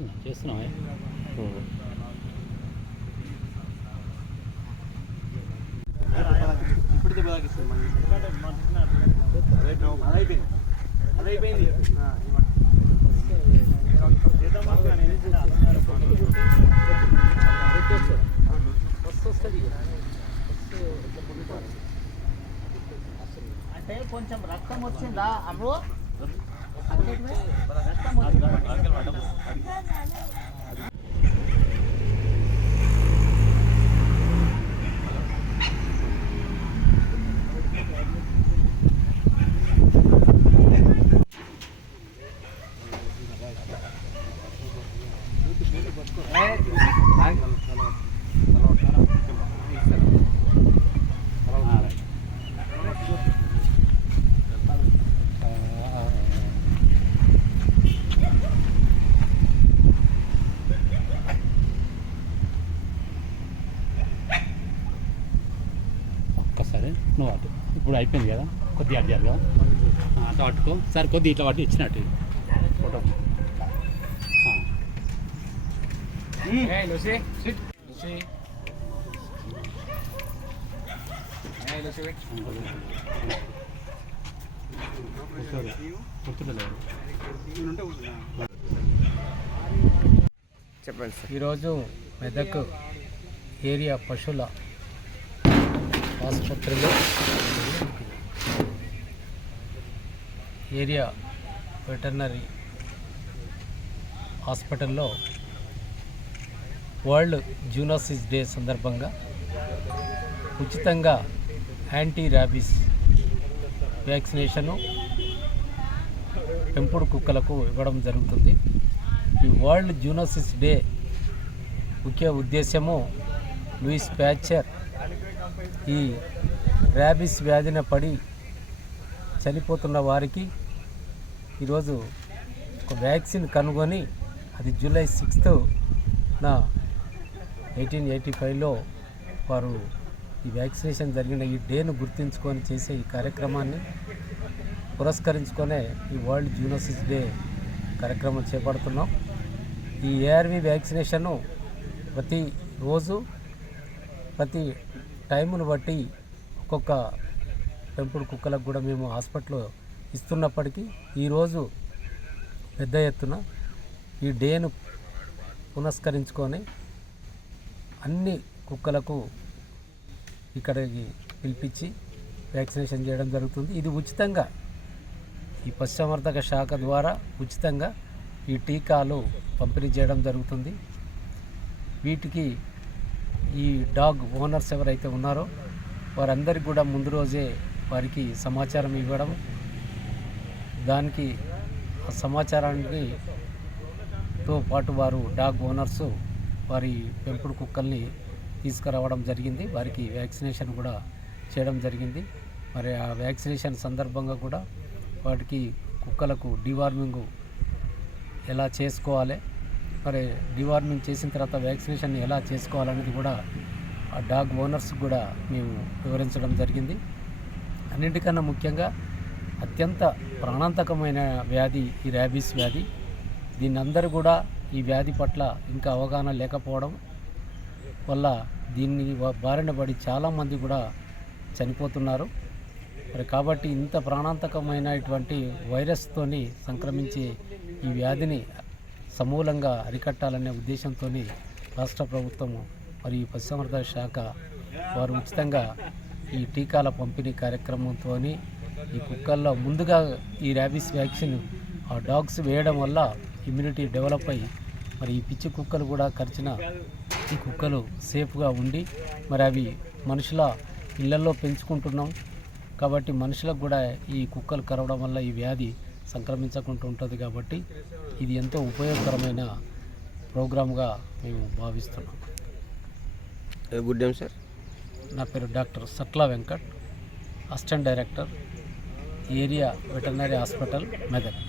తాకిస్తుంది అదైపోయింది అదైపోయింది అంటే కొంచెం రక్తం వచ్చిందా అమ్ము రక్తం వచ్చిందా. ఇప్పుడు అయిపోయింది కదా? కొద్దిగా అటు జరగా అట్లా పట్టుకో సరే కొద్దిగా ఇట్లా పట్టి ఇచ్చినట్టు ఫోటో చెప్పండి సార్. ఈరోజు మెదక్ ఏరియా పశువుల ఆసుపత్రిలో ఏరియా వెటర్నరీ హాస్పిటల్లో వరల్డ్ జూనోసిస్ డే సందర్భంగా ఉచితంగా యాంటీ ర్యాబీస్ వ్యాక్సినేషను పెంపుడు కుక్కలకు ఇవ్వడం జరుగుతుంది. ఈ వరల్డ్ జూనోసిస్ డే ముఖ్య ఉద్దేశము లూయిస్ ప్యాచర్ ఈ ర్యాబిస్ వ్యాధిన పడి చనిపోతున్న వారికి ఈరోజు ఒక వ్యాక్సిన్ కనుగొని అది జూలై సిక్స్త్ నా ఎయిటీన్ ఎయిటీ ఫైవ్లో వారు ఈ వ్యాక్సినేషన్ జరిగిన ఈ డేను గుర్తించుకొని చేసే ఈ కార్యక్రమాన్ని పురస్కరించుకొనే ఈ వరల్డ్ జూనోసిస్ డే కార్యక్రమం చేపడుతున్నాం. ఈ ఏఆర్వి వ్యాక్సినేషను ప్రతి రోజు ప్రతి టైమును బట్టి ఒక్కొక్క పెంపుడు కుక్కలకు కూడా మేము హాస్పిటల్లో ఇస్తున్నప్పటికీ ఈరోజు పెద్ద ఎత్తున ఈ డేను పునస్కరించుకొని అన్ని కుక్కలకు ఇక్కడికి పిలిపించి వ్యాక్సినేషన్ చేయడం జరుగుతుంది. ఇది ఉచితంగా ఈ పశుసంవర్ధక శాఖ ద్వారా ఉచితంగా ఈ టీకాలు పంపిణీ చేయడం జరుగుతుంది. వీటికి ఈ డాగ్ ఓనర్స్ ఎవరైతే ఉన్నారో వారందరికీ కూడా ముందు రోజే వారికి సమాచారం ఇవ్వడం దానికి ఆ సమాచారానికి తో పాటు వారు డాగ్ ఓనర్స్ వారి పెంపుడు కుక్కల్ని తీసుకురావడం జరిగింది. వారికి వ్యాక్సినేషన్ కూడా చేయడం జరిగింది. మరి ఆ వ్యాక్సినేషన్ సందర్భంగా కూడా వాటికి కుక్కలకు డివార్మింగ్ ఎలా చేసుకోవాలి మరి డివార్మింగ్ చేసిన తర్వాత వ్యాక్సినేషన్ ఎలా చేసుకోవాలనేది కూడా ఆ డాగ్ ఓనర్స్ కూడా మేము వివరించడం జరిగింది. అన్నింటికన్నా ముఖ్యంగా అత్యంత ప్రాణాంతకమైన వ్యాధి ఈ ర్యాబీస్ వ్యాధి. దీన్ని అందరూ కూడా ఈ వ్యాధి పట్ల ఇంకా అవగాహన లేకపోవడం వల్ల దీన్ని బారిన పడి చాలామంది కూడా చనిపోతున్నారు. మరి కాబట్టి ఇంత ప్రాణాంతకమైన ఇటువంటి వైరస్తోని సంక్రమించే ఈ వ్యాధిని సమూలంగా అరికట్టాలనే ఉద్దేశంతో రాష్ట్ర ప్రభుత్వము మరి పశుసంవర్ధక శాఖ వారు ఉచితంగా ఈ టీకాల పంపిణీ కార్యక్రమంతో ఈ కుక్కల్లో ముందుగా ఈ ర్యాబీస్ వ్యాక్సిన్ ఆ డాగ్స్ వేయడం వల్ల ఇమ్యూనిటీ డెవలప్ అయ్యి మరి ఈ పిచ్చి కుక్కలు కూడా కరిచిన ఈ కుక్కలు సేఫ్గా ఉండి మరి అవి మనుషుల ఇళ్ళలో పెంచుకుంటున్నాం. కాబట్టి మనుషులకు కూడా ఈ కుక్కలు కరవడం వల్ల ఈ వ్యాధి సంక్రమించకుండా ఉంటుంది కాబట్టి ఇది ఎంతో ఉపయోగకరమైన ప్రోగ్రామ్గా మేము భావిస్తున్నాం. Good sir? నా పేరు doctor Satla Venkat assistant director. Area veterinary hospital Medak.